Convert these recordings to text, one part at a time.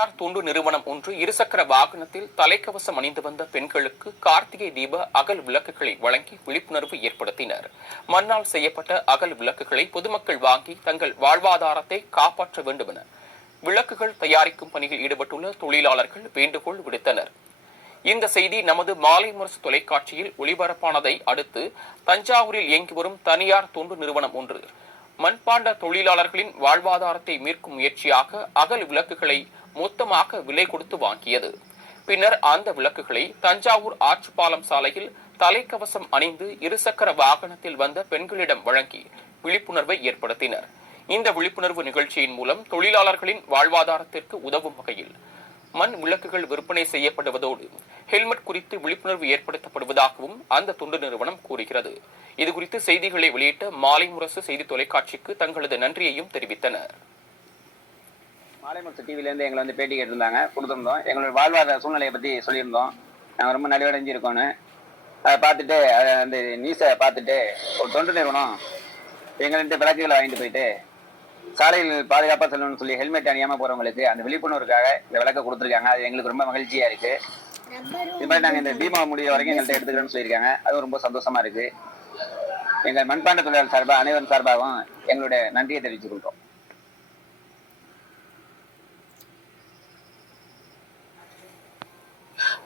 தனியார் தொண்டு நிறுவனம் ஒன்று இருசக்கர வாகனத்தில் தலைக்கவசம் அணிந்து வந்த பெண்களுக்கு கார்த்திகை தீப அகல் விளக்குகளை வழங்கி விழிப்புணர்வு ஏற்படுத்தினர். மண்ணால் செய்யப்பட்ட அகல் விளக்குகளை பொதுமக்கள் வாங்கி தங்கள் வாழ்வாதாரத்தை காப்பாற்ற வேண்டும் என விளக்குகள் தயாரிக்கும் பணியில் ஈடுபட்டுள்ள தொழிலாளர்கள் வேண்டுகோள் விடுத்தனர். இந்த செய்தி நமது மாலை முரசு தொலைக்காட்சியில் ஒளிபரப்பானதை அடுத்து தஞ்சாவூரில் இயங்கி வரும் தனியார் தொண்டு நிறுவனம் ஒன்று மண்பாண்ட தொழிலாளர்களின் வாழ்வாதாரத்தை மீட்கும் முயற்சியாக அகல் விளக்குகளை மொத்தமாக விலை கொடுத்து வாங்கியது. பின்னர் அந்த விளக்குகளை தஞ்சாவூர் ஆற்றுப்பாலம் சாலையில் தலைக்கவசம் அணிந்து இருசக்கர வாகனத்தில் வந்த பெண்களிடம் வழங்கி விழிப்புணர்வை ஏற்படுத்தினர். இந்த விழிப்புணர்வு நிகழ்ச்சியின் மூலம் தொழிலாளர்களின் வாழ்வாதாரத்திற்கு உதவும் வகையில் மண் விளக்குகள் விற்பனை செய்யப்படுவதோடு ஹெல்மெட் குறித்து விழிப்புணர்வு ஏற்படுத்தப்படுவதாகவும் அந்த தொண்டு நிறுவனம் கூறுகிறது. இதுகுறித்து செய்திகளை வெளியிட்ட மாலை முரசு செய்தி தொலைக்காட்சிக்கு தங்களது நன்றியையும் தெரிவித்தனர். மாலை முரசு டிவிலேருந்து எங்களை பேட்டி கேட்டிருந்தாங்க, கொடுத்துருந்தோம். எங்களோட வாழ்வாதார சூழ்நிலையை பற்றி சொல்லியிருந்தோம். நாங்கள் ரொம்ப நலிவடைஞ்சிருக்கோன்னு அதை பார்த்துட்டு அந்த நியூஸை பார்த்துட்டு ஒரு தொண்டு நிறுவனம் எங்கள்கிட்ட விளக்குகளை வாங்கிட்டு போயிட்டு சாலையில் பாதுகாப்பாக செல்லணும்னு சொல்லி ஹெல்மெட் அணியாமல் போகிறவங்களுக்கு அந்த விழிப்புணர்வுக்காக இந்த விளக்கை கொடுத்துருக்காங்க. அது எங்களுக்கு ரொம்ப மகிழ்ச்சியாக இருக்குது. இது மாதிரி நாங்கள் இந்த தீபா முடிய வரைக்கும் எங்கள்கிட்ட எடுத்துக்கிறோன்னு சொல்லியிருக்காங்க. அதுவும் ரொம்ப சந்தோஷமாக இருக்குது. எங்கள் மண்பாண்ட தொழிலாளர் சார்பாக அனைவரும் சார்பாகவும் எங்களுடைய நன்றியை தெரிவித்துக் கொள்கிறோம்.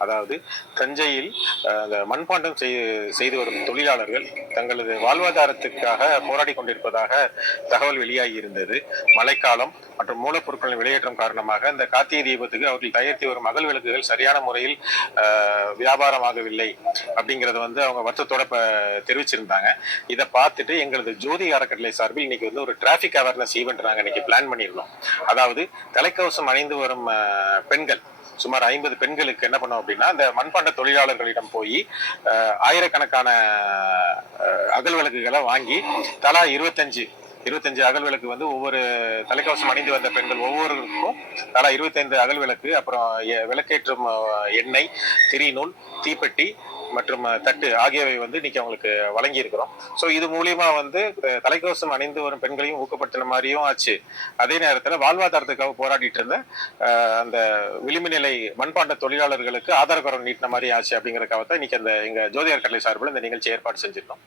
அதாவது தஞ்சையில் அந்த மண்பாண்டம் செய்து வரும் தொழிலாளர்கள் தங்களது வாழ்வாதாரத்துக்காக போராடி கொண்டிருப்பதாக தகவல் வெளியாகி இருந்தது. மழைக்காலம் மற்றும் மூலப்பொருட்களின் விலையேற்றம் காரணமாக இந்த கார்த்திகை தீபத்துக்கு அவர்கள் தயாரித்து வரும் அகல் விளக்குகள் சரியான முறையில் வியாபாரமாகவில்லை அப்படிங்கிறத அவங்க வருத்தத்தோட தெரிவிச்சிருந்தாங்க. இதை பார்த்துட்டு எங்களது ஜோதி அறக்கட்டளை சார்பில் இன்னைக்கு ஒரு டிராபிக் அவேர்னஸ் ஈவெண்ட் நாங்கள் இன்னைக்கு பிளான் பண்ணியிருந்தோம். அதாவது தலைக்கவசம் அணிந்து வரும் பெண்கள் சுமார் 50 பெண்களுக்கு என்ன பண்ணோம் அப்படின்னா, அந்த மண்பாண்ட தொழிலாளர்களிடம் போய் ஆயிரக்கணக்கான அகல் விளக்குகளை வாங்கி தலா 25 அகல் விளக்கு ஒவ்வொரு தலைக்கவசம் அணிந்து வந்த பெண்கள் ஒவ்வொருவருக்கும் தலா 25 அகல் விளக்கு, அப்புறம் விளக்கேற்றும் எண்ணெய், திரிநூல், தீப்பெட்டி மற்றும் தட்டு ஆகியவை இன்னைக்கு அவங்களுக்கு வழங்கி இருக்கிறோம். ஸோ இது மூலியமா தலைக்கவசம் அணிந்து வரும் பெண்களையும் ஊக்கப்படுத்தின மாதிரியும் ஆச்சு. அதே நேரத்தில் வாழ்வாதாரத்துக்காக போராடிட்டு இருந்த அந்த விளிம்பு நிலை மண்பாண்ட தொழிலாளர்களுக்கு ஆதாரக்குறம் நீட்டின மாதிரி ஆச்சு. அப்படிங்கிறதுக்காக தான் இன்னைக்கு எங்க ஜோதி அறக்கட்டளை சார்பில் இந்த நிகழ்ச்சி ஏற்பாடு செஞ்சிருக்கோம்.